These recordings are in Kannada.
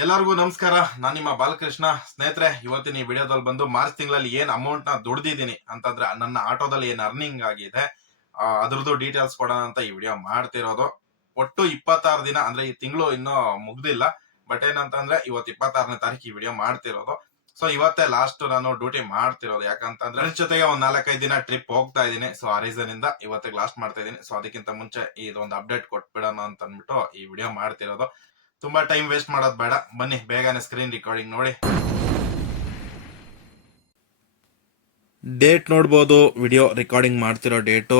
ಎಲ್ಲರಿಗೂ ನಮಸ್ಕಾರ. ನಾನು ನಿಮ್ಮ ಬಾಲಕೃಷ್ಣ. ಸ್ನೇಹಿತರೆ, ಇವತ್ತಿನ ಈ ವಿಡಿಯೋದಲ್ಲಿ ಬಂದು ಮಾರ್ಚ್ ತಿಂಗಳಲ್ಲಿ ಏನ್ ಅಮೌಂಟ್ ನ ದುಡ್ದಿದ್ದೀನಿ ಅಂತಂದ್ರೆ ನನ್ನ ಆಟೋದಲ್ಲಿ ಏನ್ ಅರ್ನಿಂಗ್ ಆಗಿದೆ ಅದ್ರದ್ದು ಡೀಟೇಲ್ಸ್ ಕೊಡೋಣ ಅಂತ ಈ ವಿಡಿಯೋ ಮಾಡ್ತಿರೋದು. ಒಟ್ಟು 26 ದಿನ ಅಂದ್ರೆ ಈ ತಿಂಗಳು ಇನ್ನೂ ಮುಗ್ದಿಲ್ಲ. ಬಟ್ ಏನಂತಂದ್ರೆ ಇವತ್ತು 26ನೇ ತಾರೀಕು ಈ ವಿಡಿಯೋ ಮಾಡ್ತಿರೋದು. ಸೊ ಇವತ್ತೇ ಲಾಸ್ಟ್ ನಾನು ಡ್ಯೂಟಿ ಮಾಡ್ತಿರೋದು. ಯಾಕಂತಂದ್ರೆ ಫ್ರೆಂಡ್ಸ್ ಜೊತೆಗೆ ಒಂದ್ 4-5 ದಿನ ಟ್ರಿಪ್ ಹೋಗ್ತಾ ಇದ್ದೀನಿ. ಸೊ ಆ ರೀಸನ್ ಇಂದ ಇವತ್ತಿಗೆ ಲಾಸ್ಟ್ ಮಾಡ್ತಾ ಇದ್ದೀನಿ. ಸೊ ಅದಕ್ಕಿಂತ ಮುಂಚೆ ಇದೊಂದು ಅಪ್ಡೇಟ್ ಕೊಟ್ಬಿಡೋಣ ಅಂತ ಅಂದ್ಬಿಟ್ಟು ಈ ವಿಡಿಯೋ ಮಾಡ್ತಿರೋದು. ತುಂಬಾ ಟೈಮ್ ವೇಸ್ಟ್ ಮಾಡೋದು ಬೇಡ, ಬನ್ನಿ ಬೇಗನೆ ಸ್ಕ್ರೀನ್ ರೆಕಾರ್ಡಿಂಗ್ ನೋಡಿ. ಡೇಟ್ ನೋಡ್ಬೋದು. ವಿಡಿಯೋ ರೆಕಾರ್ಡಿಂಗ್ ಮಾಡ್ತಿರೋ ಡೇಟು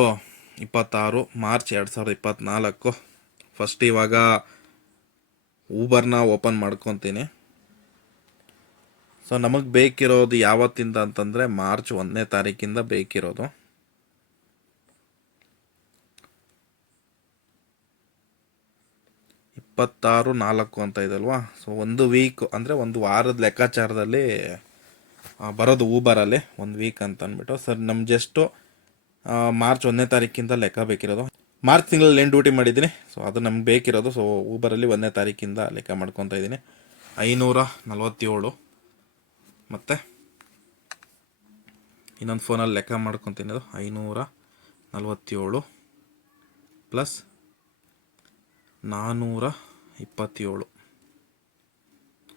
26 ಮಾರ್ಚ್ 2024. ಫಸ್ಟ್ ಇವಾಗ ಊಬರ್ನ ಓಪನ್ ಮಾಡ್ಕೊತೀನಿ. ಸೊ ನಮಗೆ ಬೇಕಿರೋದು ಯಾವತ್ತಿಂದ ಅಂತಂದರೆ ಮಾರ್ಚ್ 1ನೇ ತಾರೀಕಿಂದ ಬೇಕಿರೋದು. ಇಪ್ಪತ್ತಾರು 4 ಅಂತ ಇದಲ್ವಾ. ಸೊ ಒಂದು ವೀಕ್ ಅಂದರೆ ಒಂದು ವಾರದ ಲೆಕ್ಕಾಚಾರದಲ್ಲಿ ಬರೋದು ಊಬರಲ್ಲಿ ಒಂದು ವೀಕ್ ಅಂತ ಅಂದ್ಬಿಟ್ಟು. ಸರ್ ನಮ್ಮ ಜಸ್ಟು ಮಾರ್ಚ್ 1ನೇ ತಾರೀಕಿಂದ ಲೆಕ್ಕ ಬೇಕಿರೋದು. ಮಾರ್ಚ್ ತಿಂಗಳಲ್ಲಿ ಏನು ಡ್ಯೂಟಿ ಮಾಡಿದ್ದೀನಿ, ಸೊ ಅದು ನಮ್ಗೆ ಬೇಕಿರೋದು. ಸೊ ಊಬರಲ್ಲಿ 1ನೇ ತಾರೀಕಿಂದ ಲೆಕ್ಕ ಮಾಡ್ಕೊತಾ ಇದ್ದೀನಿ. 547 ಮತ್ತು ಇನ್ನೊಂದು ಫೋನಲ್ಲಿ ಲೆಕ್ಕ ಮಾಡ್ಕೊತೀನಿ. ಅದು 547 ಪ್ಲಸ್ 427.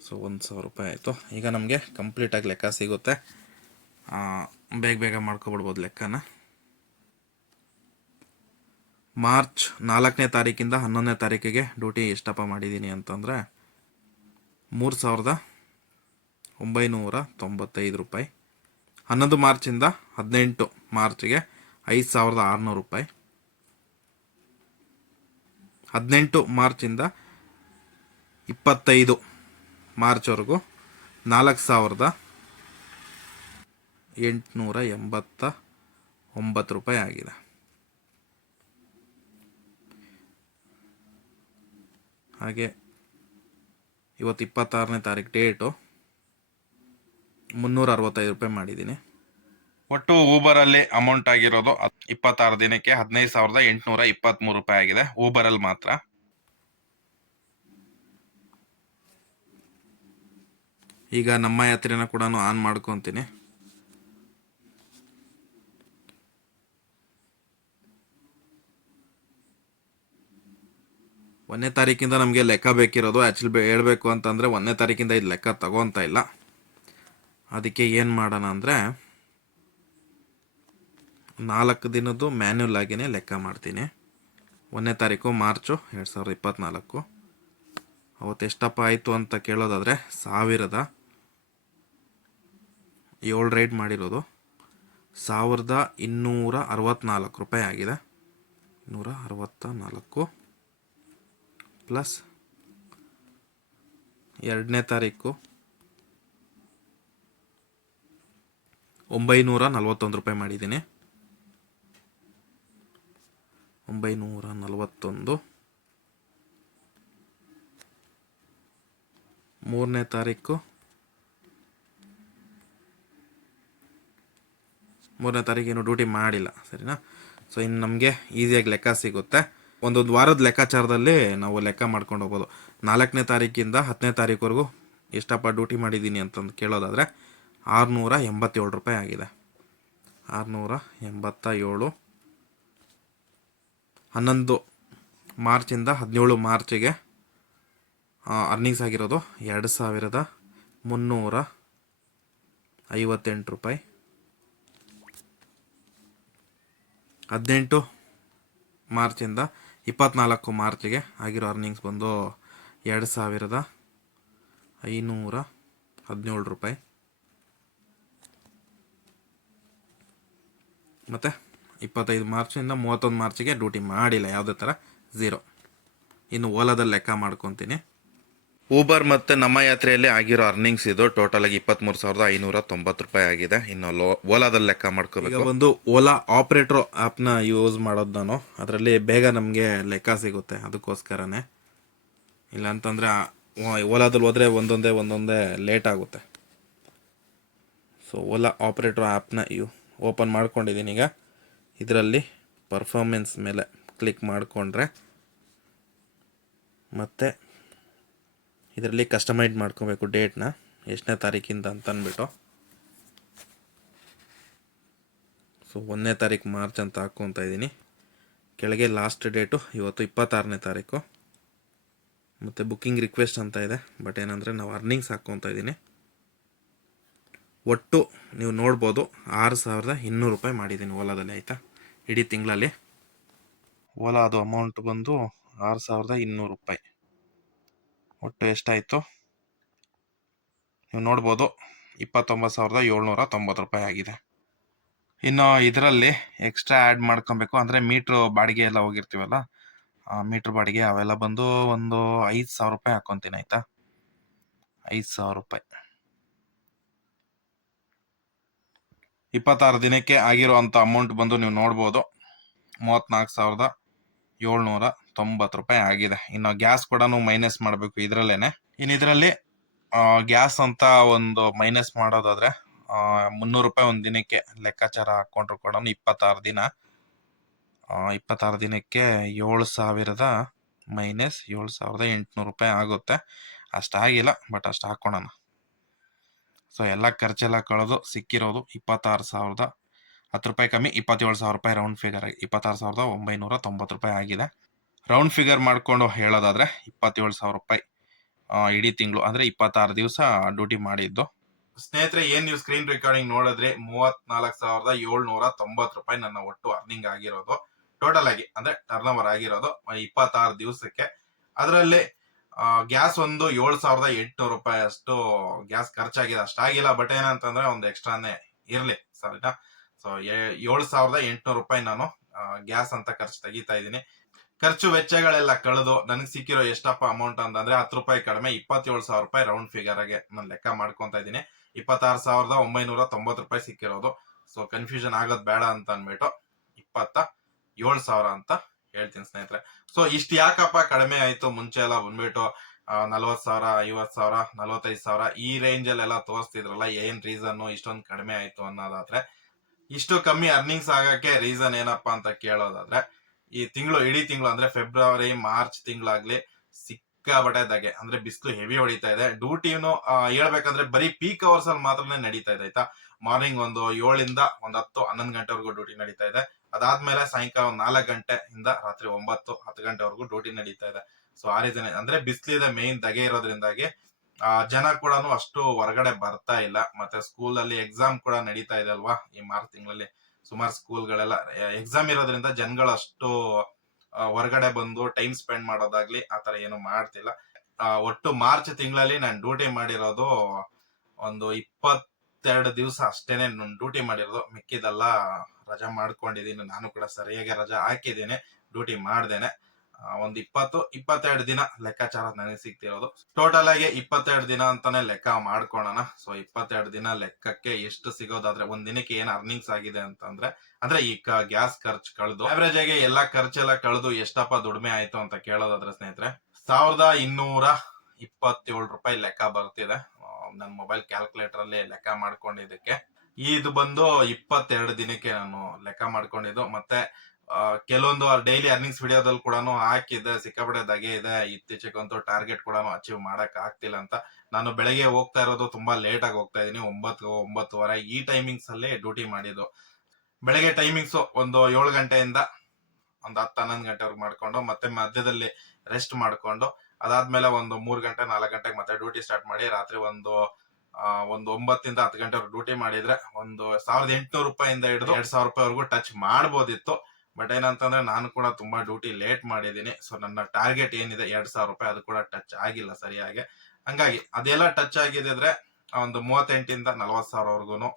ಸೊ 1,000 ರೂಪಾಯಿ ಆಯಿತು. ಈಗ ನಮಗೆ ಕಂಪ್ಲೀಟಾಗಿ ಲೆಕ್ಕ ಸಿಗುತ್ತೆ. ಬೇಗ ಬೇಗ ಮಾಡ್ಕೊಬಿಡ್ಬೋದು ಲೆಕ್ಕನ. ಮಾರ್ಚ್ 4ನೇ ತಾರೀಕಿಂದ 11ನೇ ತಾರೀಕಿಗೆ ಡ್ಯೂಟಿ ಎಷ್ಟಪ್ಪ ಮಾಡಿದ್ದೀನಿ ಅಂತಂದರೆ 3,995 ರೂಪಾಯಿ. 11 ಮಾರ್ಚಿಂದ 18 ಮಾರ್ಚ್ಗೆ 5,600 ರೂಪಾಯಿ. 18 ಮಾರ್ಚಿಂದ 25 ಮಾರ್ಚ್ವರೆಗೂ 4,889 ರೂಪಾಯಿ ಆಗಿದೆ. ಹಾಗೆ ಇವತ್ತು 26ನೇ ತಾರೀಕು ಡೇಟು 365 ರೂಪಾಯಿ ಮಾಡಿದ್ದೀನಿ. ಒಟ್ಟು ಊಬರಲ್ಲಿ ಅಮೌಂಟ್ ಆಗಿರೋದು 26 ದಿನಕ್ಕೆ 15,823 ರೂಪಾಯಿ ಆಗಿದೆ, ಊಬರಲ್ಲಿ ಮಾತ್ರ. ಈಗ ನಮ್ಮ ಯಾತ್ರೆನ ಕೂಡ ಆನ್ ಮಾಡ್ಕೊತೀನಿ. ಒಂದನೇ ತಾರೀಕಿಂದ ನಮಗೆ ಲೆಕ್ಕ ಬೇಕಿರೋದು. ಆ್ಯಕ್ಚುಲಿ ಹೇಳಬೇಕು ಅಂತಂದರೆ 1ನೇ ತಾರೀಕಿಂದ ಇದು ಲೆಕ್ಕ ತಗೋತಾ ಇಲ್ಲ. ಅದಕ್ಕೆ ಏನು ಮಾಡೋಣ ಅಂದರೆ 4 ದಿನದ್ದು ಮ್ಯಾನ್ಯುಲ್ ಆಗಿನೇ ಲೆಕ್ಕ ಮಾಡ್ತೀನಿ. 1ನೇ ತಾರೀಕು ಮಾರ್ಚು 2024. ಅವತ್ತು ಎಷ್ಟಪ್ಪ ಆಯಿತು ಅಂತ ಕೇಳೋದಾದರೆ 1,007 ರೈಡ್ ಮಾಡಿರೋದು 1,264 ರೂಪಾಯಿ ಆಗಿದೆ. 264 ಪ್ಲಸ್ 2ನೇ ತಾರೀಕು 941 ರೂಪಾಯಿ ಮಾಡಿದ್ದೀನಿ. 941. 3ನೇ ತಾರೀಕು 3ನೇ ತಾರೀಕೇನು ಡ್ಯೂಟಿ ಮಾಡಿಲ್ಲ, ಸರಿನಾ. ಸೊ ಇನ್ನು ನಮಗೆ ಈಸಿಯಾಗಿ ಲೆಕ್ಕ ಸಿಗುತ್ತೆ. ಒಂದೊಂದು ವಾರದ ಲೆಕ್ಕಾಚಾರದಲ್ಲಿ ನಾವು ಲೆಕ್ಕ ಮಾಡ್ಕೊಂಡು ಹೋಗ್ಬೋದು. 4ನೇ ತಾರೀಕಿಂದ 10ನೇ ತಾರೀಕುವರೆಗೂ ಎಷ್ಟಪ್ಪ ಡ್ಯೂಟಿ ಮಾಡಿದ್ದೀನಿ ಅಂತಂದು ಕೇಳೋದಾದರೆ 687 ರೂಪಾಯಿ ಆಗಿದೆ. 687. 11 ಮಾರ್ಚಿಂದ 17 ಮಾರ್ಚಿಗೆ ಅರ್ನಿಂಗ್ಸ್ ಆಗಿರೋದು 2,358 ರೂಪಾಯಿ. 18 ಮಾರ್ಚಿಂದ 24 ಮಾರ್ಚಿಗೆ ಆಗಿರೋ ಅರ್ನಿಂಗ್ಸ್ ಬಂದು 2,517 ರೂಪಾಯಿ. ಮತ್ತು 25 ಮಾರ್ಚಿಂದ 31 ಮಾರ್ಚಿಗೆ ಡ್ಯೂಟಿ ಮಾಡಿಲ್ಲ, ಯಾವುದೇ ಥರ 0. ಇನ್ನು ಓಲಾದಲ್ಲಿ ಲೆಕ್ಕ ಮಾಡ್ಕೊತೀನಿ. ಊಬರ್ ಮತ್ತು ನಮ್ಮ ಯಾತ್ರೆಯಲ್ಲಿ ಆಗಿರೋ ಅರ್ನಿಂಗ್ಸ್ ಇದು ಟೋಟಲಾಗಿ 23,590 ರೂಪಾಯಿ ಆಗಿದೆ. ಇನ್ನು ಓಲಾದಲ್ಲಿ ಲೆಕ್ಕ ಮಾಡ್ಕೋಬೇಕು. ಒಂದು ಓಲಾ ಆಪ್ರೇಟ್ರೋ ಆ್ಯಪ್ನ ಯೂಸ್ ಮಾಡೋದು ನಾನು. ಅದರಲ್ಲಿ ಬೇಗ ನಮಗೆ ಲೆಕ್ಕ ಸಿಗುತ್ತೆ, ಅದಕ್ಕೋಸ್ಕರನೇ. ಇಲ್ಲ ಅಂತಂದರೆ ಓಲಾದಲ್ಲಿ ಹೋದರೆ ಒಂದೊಂದೇ ಲೇಟ್ ಆಗುತ್ತೆ. ಸೊ ಓಲಾ ಆಪ್ರೇಟ್ರೋ ಆ್ಯಪ್ನ ಓಪನ್ ಮಾಡ್ಕೊಂಡಿದ್ದೀನಿ. ಈಗ ಇದರಲ್ಲಿ ಪರ್ಫಾರ್ಮೆನ್ಸ್ ಮೇಲೆ ಕ್ಲಿಕ್ ಮಾಡಿಕೊಂಡ್ರೆ ಮತ್ತೆ ಇದರಲ್ಲಿ ಕಸ್ಟಮೈಸ್ ಮಾಡ್ಕೋಬೇಕು ಡೇಟ್ನ, ಎಷ್ಟನೇ ತಾರೀಕಿಂದ ಅಂತ ಅಂದ್ಬಿಟ್ಟು. ಸೊ 1ನೇ ತಾರೀಕು ಮಾರ್ಚ್ ಅಂತ ಹಾಕ್ಕೊತಾ ಇದ್ದೀನಿ. ಕೆಳಗೆ ಲಾಸ್ಟ್ ಡೇಟು ಇವತ್ತು 26ನೇ ತಾರೀಕು. ಮತ್ತು ಬುಕ್ಕಿಂಗ್ ರಿಕ್ವೆಸ್ಟ್ ಅಂತ ಇದೆ. ಬಟ್ ಏನಂದರೆ ನಾವು ಅರ್ನಿಂಗ್ಸ್ ಹಾಕ್ಕೊತಾ ಇದ್ದೀನಿ. ಒಟ್ಟು ನೀವು ನೋಡ್ಬೋದು 6200 ರೂಪಾಯಿ ಮಾಡಿದ್ದೀನಿ ಓಲಾದಲ್ಲಿ, ಆಯಿತಾ. ಇಡೀ ತಿಂಗಳಲ್ಲಿ ಓಲಾ ಅದು ಅಮೌಂಟ್ ಬಂದು 6200 ರೂಪಾಯಿ. ಒಟ್ಟು ಎಷ್ಟಾಯಿತು ನೀವು ನೋಡ್ಬೋದು, 29,790 ರೂಪಾಯಿ ಆಗಿದೆ. ಇನ್ನು ಇದರಲ್ಲಿ ಎಕ್ಸ್ಟ್ರಾ ಆ್ಯಡ್ ಮಾಡ್ಕೊಬೇಕು ಅಂದರೆ ಮೀಟ್ರು ಬಾಡಿಗೆ ಎಲ್ಲ ಹೋಗಿರ್ತೀವಲ್ಲ, ಮೀಟ್ರ್ ಬಾಡಿಗೆ ಅವೆಲ್ಲ ಬಂದು ಒಂದು 5,000 ರೂಪಾಯಿ ಹಾಕ್ಕೊತೀನಿ, ಆಯಿತಾ. 5,000 ರೂಪಾಯಿ 26 ದಿನಕ್ಕೆ ಆಗಿರೋವಂಥ ಅಮೌಂಟ್ ಬಂದು ನೀವು ನೋಡ್ಬೋದು 34,790 ರೂಪಾಯಿ ಆಗಿದೆ. ಇನ್ನು ಗ್ಯಾಸ್ ಕೂಡ ಮೈನಸ್ ಮಾಡಬೇಕು ಇದರಲ್ಲೇನೆ. ಇನ್ನು ಇದರಲ್ಲಿ ಗ್ಯಾಸ್ ಅಂತ ಒಂದು ಮೈನಸ್ ಮಾಡೋದಾದರೆ 300 ರೂಪಾಯಿ ಒಂದು ದಿನಕ್ಕೆ ಲೆಕ್ಕಾಚಾರ ಹಾಕ್ಕೊಂಡ್ರು ಕೂಡ 26 ದಿನ, 26 ದಿನಕ್ಕೆ 7,000 ಮೈನಸ್ 7,800 ರೂಪಾಯಿ ಆಗುತ್ತೆ. ಅಷ್ಟಾಗಿಲ್ಲ, ಬಟ್ ಅಷ್ಟು ಹಾಕ್ಕೊಳೋಣ. ಸೊ ಎಲ್ಲ ಖರ್ಚೆಲ್ಲ ಕಳೆದು ಸಿಕ್ಕಿರೋದು 26,000, 10 ರೂಪಾಯಿ ಕಮ್ಮಿ 27,000 ರೂಪಾಯಿ ರೌಂಡ್ ಫಿಗರ್ ಆಗಿ 26,990 ರೂಪಾಯಿ ಆಗಿದೆ. ರೌಂಡ್ ಫಿಗರ್ ಮಾಡಿಕೊಂಡು ಹೇಳೋದಾದರೆ 27,000 ರೂಪಾಯಿ ಇಡೀ ತಿಂಗಳು, ಅಂದರೆ 26 ದಿವಸ ಡ್ಯೂಟಿ ಮಾಡಿದ್ದು. ಸ್ನೇಹಿತರೆ, ಏನು ನೀವು ಸ್ಕ್ರೀನ್ ರೆಕಾರ್ಡಿಂಗ್ ನೋಡಿದ್ರೆ 34,790 ರೂಪಾಯಿ ನನ್ನ ಒಟ್ಟು ಅರ್ನಿಂಗ್ ಆಗಿರೋದು ಟೋಟಲ್ ಆಗಿ, ಅಂದರೆ ಟರ್ನ್ ಓವರ್ ಆಗಿರೋದು 26 ದಿವಸಕ್ಕೆ. ಅದರಲ್ಲಿ ಗ್ಯಾಸ್ ಒಂದು 7,800 ರೂಪಾಯಿ ಅಷ್ಟು ಗ್ಯಾಸ್ ಖರ್ಚಾಗಿದೆ, ಅಷ್ಟಾಗಿಲ್ಲ. ಬಟ್ ಏನಂತಂದ್ರೆ ಒಂದು ಎಕ್ಸ್ಟ್ರಾನೇ ಇರಲಿ ಸರಿನಾ. ಸೊ 7,800 ರೂಪಾಯಿ ನಾನು ಗ್ಯಾಸ್ ಅಂತ ಖರ್ಚು ತೆಗಿತಾ ಇದ್ದೀನಿ. ಖರ್ಚು ವೆಚ್ಚಗಳೆಲ್ಲ ಕಳೆದು ನನಗೆ ಸಿಕ್ಕಿರೋ ಎಷ್ಟಪ್ಪ ಅಮೌಂಟ್ ಅಂತಂದ್ರೆ 10 ರೂಪಾಯಿ ಕಡಿಮೆ 27,000 ರೂಪಾಯಿ ರೌಂಡ್ ಫಿಗರ್ ಆಗಿ ನಾನು ಲೆಕ್ಕ ಮಾಡ್ಕೊಂತ ಇದ್ದೀನಿ. 26,990 ರೂಪಾಯಿ ಸಿಕ್ಕಿರೋದು. ಸೊ ಕನ್ಫ್ಯೂಷನ್ ಆಗೋದು ಬೇಡ ಅಂತ ಅಂದ್ಬಿಟ್ಟು 27,000 ಅಂತ ಹೇಳ್ತೀನಿ ಸ್ನೇಹಿತರೆ. ಸೊ ಇಷ್ಟು ಯಾಕಪ್ಪ ಕಡಿಮೆ ಆಯ್ತು, ಮುಂಚೆ ಎಲ್ಲ ಬಂದ್ಬಿಟ್ಟು 40,000, 50,000, 45,000 ಈ ರೇಂಜ್ ಅಲ್ಲೆಲ್ಲ ತೋರಿಸ್ತಿದ್ರಲ್ಲ, ಏನ್ ರೀಸನ್ ಇಷ್ಟೊಂದು ಕಡಿಮೆ ಆಯ್ತು ಅನ್ನೋದಾದ್ರೆ, ಇಷ್ಟು ಕಮ್ಮಿ ಅರ್ನಿಂಗ್ಸ್ ಆಗಕ್ಕೆ ರೀಸನ್ ಏನಪ್ಪಾ ಅಂತ ಕೇಳೋದಾದ್ರೆ, ಈ ತಿಂಗಳು ಇಡೀ ತಿಂಗಳು ಅಂದ್ರೆ ಫೆಬ್ರವರಿ ಮಾರ್ಚ್ ತಿಂಗಳಾಗ್ಲಿ ಸಿಕ್ಕಾಬಟ್ಟೆ ದಾಗೆ ಅಂದ್ರೆ ಬಿಸಿಲು ಹೆವಿ ಹೊಡಿತಾ ಇದೆ. ಡ್ಯೂಟಿನು ಹೇಳ್ಬೇಕಂದ್ರೆ ಬರೀ ಪೀಕ್ ಅವರ್ಸ್ ಅಲ್ಲಿ ಮಾತ್ರನೇ ನಡೀತಾ ಇದೆ, ಆಯ್ತಾ. ಮಾರ್ನಿಂಗ್ ಒಂದು 7 ಒಂದು 10, 11 ಗಂಟೆವರೆಗೂ ಡ್ಯೂಟಿ ನಡೀತಾ ಇದೆ. ಅದಾದ್ಮೇಲೆ ಸಾಯಂಕಾಲ 4 ಗಂಟೆಯಿಂದ ರಾತ್ರಿ 9, 10 ಗಂಟೆವರೆಗೂ ಡ್ಯೂಟಿ ನಡೀತಾ ಇದೆ. ಸೊ ಆ ರೀಸನ್ ಅಂದ್ರೆ ಬಿಸಿಲಿದೆ ಮೇನ್ ದಗೆ ಇರೋದ್ರಿಂದಾಗಿ ಜನ ಕೂಡ ಅಷ್ಟು ಹೊರಗಡೆ ಬರ್ತಾ ಇಲ್ಲ. ಮತ್ತೆ ಸ್ಕೂಲ್ ಅಲ್ಲಿ ಎಕ್ಸಾಮ್ ಕೂಡ ನಡೀತಾ ಇದೆ ಅಲ್ವಾ, ಈ ಮಾರ್ಚ್ ತಿಂಗಳಲ್ಲಿ ಸುಮಾರು ಸ್ಕೂಲ್ಗಳೆಲ್ಲ ಎಕ್ಸಾಮ್ ಇರೋದ್ರಿಂದ ಜನಗಳು ಅಷ್ಟು ಹೊರಗಡೆ ಬಂದು ಟೈಮ್ ಸ್ಪೆಂಡ್ ಮಾಡೋದಾಗ್ಲಿ ಆತರ ಏನು ಮಾಡ್ತಿಲ್ಲ. ಒಟ್ಟು ಮಾರ್ಚ್ ತಿಂಗಳಲ್ಲಿ ನಾನು ಡ್ಯೂಟಿ ಮಾಡಿರೋದು ಒಂದು 22 ದಿವಸ ಅಷ್ಟೇನೆ ಡ್ಯೂಟಿ ಮಾಡಿರೋದು. ಮಿಕ್ಕಿದೆಲ್ಲ ರಜಾ ಮಾಡ್ಕೊಂಡಿದ್ದೀನಿ, ನಾನು ಕೂಡ ಸರಿಯಾಗಿ ರಜಾ ಹಾಕಿದ್ದೀನಿ, ಡ್ಯೂಟಿ ಮಾಡ್ದೇನೆ. ಒಂದು 20-22 ದಿನ ಲೆಕ್ಕಾಚಾರ ನನಗೆ ಸಿಗ್ತಿರೋದು. ಟೋಟಲ್ ಆಗಿ 22 ದಿನ ಅಂತಾನೆ ಲೆಕ್ಕ ಮಾಡ್ಕೊಳ್ಳೋಣ. ಸೊ 22 ದಿನ ಲೆಕ್ಕಕ್ಕೆ ಎಷ್ಟು ಸಿಗೋದಾದ್ರೆ ಒಂದ್ ದಿನಕ್ಕೆ ಏನ್ ಅರ್ನಿಂಗ್ಸ್ ಆಗಿದೆ ಅಂತಂದ್ರೆ, ಅಂದ್ರೆ ಈ ಗ್ಯಾಸ್ ಖರ್ಚು ಕಳೆದು ಅವರೇಜ್ ಆಗಿ ಎಲ್ಲಾ ಖರ್ಚೆಲ್ಲ ಕಳೆದು ಎಷ್ಟಪ್ಪ ದುಡಿಮೆ ಆಯ್ತು ಅಂತ ಕೇಳೋದಾದ್ರೆ ಸ್ನೇಹಿತರೆ 1,227 ರೂಪಾಯಿ ಲೆಕ್ಕ ಬರ್ತಿದೆ ನನ್ನ ಮೊಬೈಲ್ ಕ್ಯಾಲ್ಕುಲೇಟರ್ ಅಲ್ಲಿ ಲೆಕ್ಕ ಮಾಡ್ಕೊಂಡಿದ್ದಕ್ಕೆ. ಇದು ಬಂದು 22 ದಿನಕ್ಕೆ ನಾನು ಲೆಕ್ಕ ಮಾಡ್ಕೊಂಡಿದ್ದು. ಮತ್ತೆ ಕೆಲವೊಂದು ಡೈಲಿ ಅರ್ನಿಂಗ್ಸ್ ವಿಡಿಯೋದಲ್ಲಿ ಕೂಡ ಹಾಕಿದ್ದೆ, ಸಿಕ್ಕಾಪಟ್ಟೆ ದಗೆ ಇದೆ. ಇತ್ತೀಚೆಗಂತೂ ಟಾರ್ಗೆಟ್ ಕೂಡ ಅಚೀವ್ ಮಾಡಕ್ ಆಗ್ತಿಲ್ಲ ಅಂತ. ನಾನು ಬೆಳಗ್ಗೆ ಹೋಗ್ತಾ ಇರೋದು ತುಂಬಾ ಲೇಟ್ ಆಗಿ ಹೋಗ್ತಾ ಇದೀನಿ, 9-9:30 ಈ ಟೈಮಿಂಗ್ಸ್ ಅಲ್ಲಿ ಡ್ಯೂಟಿ ಮಾಡಿದ್ದು. ಬೆಳಗ್ಗೆ ಟೈಮಿಂಗ್ಸ್ ಒಂದು 7 ಗಂಟೆಯಿಂದ ಒಂದು 10-11 ಗಂಟೆವರೆಗೂ ಮಾಡ್ಕೊಂಡು ಮತ್ತೆ ಮಧ್ಯದಲ್ಲಿ ರೆಸ್ಟ್ ಮಾಡ್ಕೊಂಡು ಅದಾದ್ಮೇಲೆ ಒಂದು 3 ಗಂಟೆ 4 ಗಂಟೆಗೆ ಮತ್ತೆ ಡ್ಯೂಟಿ ಸ್ಟಾರ್ಟ್ ಮಾಡಿ ರಾತ್ರಿ ಒಂದು 9 10 ಗಂಟೆವರೆಗೂ ಡ್ಯೂಟಿ ಮಾಡಿದ್ರೆ ಒಂದು 1,800 ರೂಪಾಯಿಂದ ಹಿಡಿದು 2,000 ರೂಪಾಯಿವರೆಗೂ ಟಚ್ ಮಾಡ್ಬೋದಿತ್ತು. ಬಟ್ ಏನಂತಂದ್ರೆ ನಾನು ಕೂಡ ತುಂಬಾ ಡ್ಯೂಟಿ ಲೇಟ್ ಮಾಡಿದೀನಿ. ಸೊ ನನ್ನ ಟಾರ್ಗೆಟ್ ಏನಿದೆ 2,000 ರೂಪಾಯಿ ಅದು ಕೂಡ ಟಚ್ ಆಗಿಲ್ಲ ಸರಿಯಾಗಿ. ಹಂಗಾಗಿ ಅದೆಲ್ಲ ಟಚ್ ಆಗಿದ್ರೆ ಒಂದು 38,000-40,000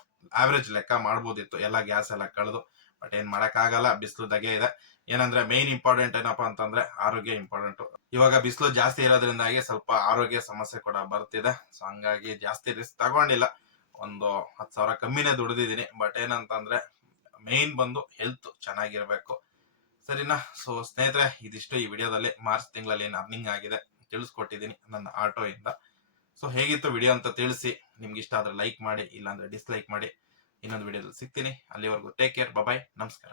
ಆವರೇಜ್ ಲೆಕ್ಕ ಮಾಡ್ಬೋದಿತ್ತು, ಎಲ್ಲ ಗ್ಯಾಸ್ ಎಲ್ಲ ಕಳೆದು. ಬಟ್ ಏನ್ ಮಾಡಕ್ ಆಗಲ್ಲ, ಬಿಸಿಲು ದಗೆ ಇದೆ. ಏನಂದ್ರೆ ಮೇನ್ ಇಂಪಾರ್ಟೆಂಟ್ ಏನಪ್ಪಾ ಅಂತಂದ್ರೆ ಆರೋಗ್ಯ ಇಂಪಾರ್ಟೆಂಟ್. ಇವಾಗ ಬಿಸಿಲು ಜಾಸ್ತಿ ಇರೋದ್ರಿಂದಾಗಿ ಸ್ವಲ್ಪ ಆರೋಗ್ಯ ಸಮಸ್ಯೆ ಕೂಡ ಬರ್ತಿದೆ. ಸೊ ಹಂಗಾಗಿ ಜಾಸ್ತಿ ರಿಸ್ಕ್ ತಗೊಂಡಿಲ್ಲ, ಒಂದು 10,000 ಕಮ್ಮಿನೇ ದುಡಿದಿದ್ದೀನಿ. ಬಟ್ ಏನಂತಂದ್ರೆ ಮೇನ್ ಬಂದು ಹೆಲ್ತ್ ಚೆನ್ನಾಗಿರ್ಬೇಕು, ಸರಿನಾ. ಸೊ ಸ್ನೇಹಿತರೆ, ಇದಿಷ್ಟು ಈ ವಿಡಿಯೋದಲ್ಲಿ ಮಾರ್ಚ್ ತಿಂಗಳಲ್ಲಿ ಏನು ಅರ್ನಿಂಗ್ ಆಗಿದೆ ತಿಳಿಸ್ಕೊಟ್ಟಿದ್ದೀನಿ ನನ್ನ ಆಟೋ ಇಂದ. ಸೊ ಹೇಗಿತ್ತು ವಿಡಿಯೋ ಅಂತ ತಿಳಿಸಿ. ನಿಮ್ಗೆ ಇಷ್ಟ ಆದ್ರೆ ಲೈಕ್ ಮಾಡಿ, ಇಲ್ಲಾಂದ್ರೆ ಡಿಸ್ಲೈಕ್ ಮಾಡಿ. ಇನ್ನೊಂದು ವಿಡಿಯೋದಲ್ಲಿ ಸಿಗ್ತೀನಿ. ಅಲ್ಲಿವರೆಗೂ ಟೇಕ್ ಕೇರ್, ಬಾಯ್, ನಮಸ್ಕಾರ.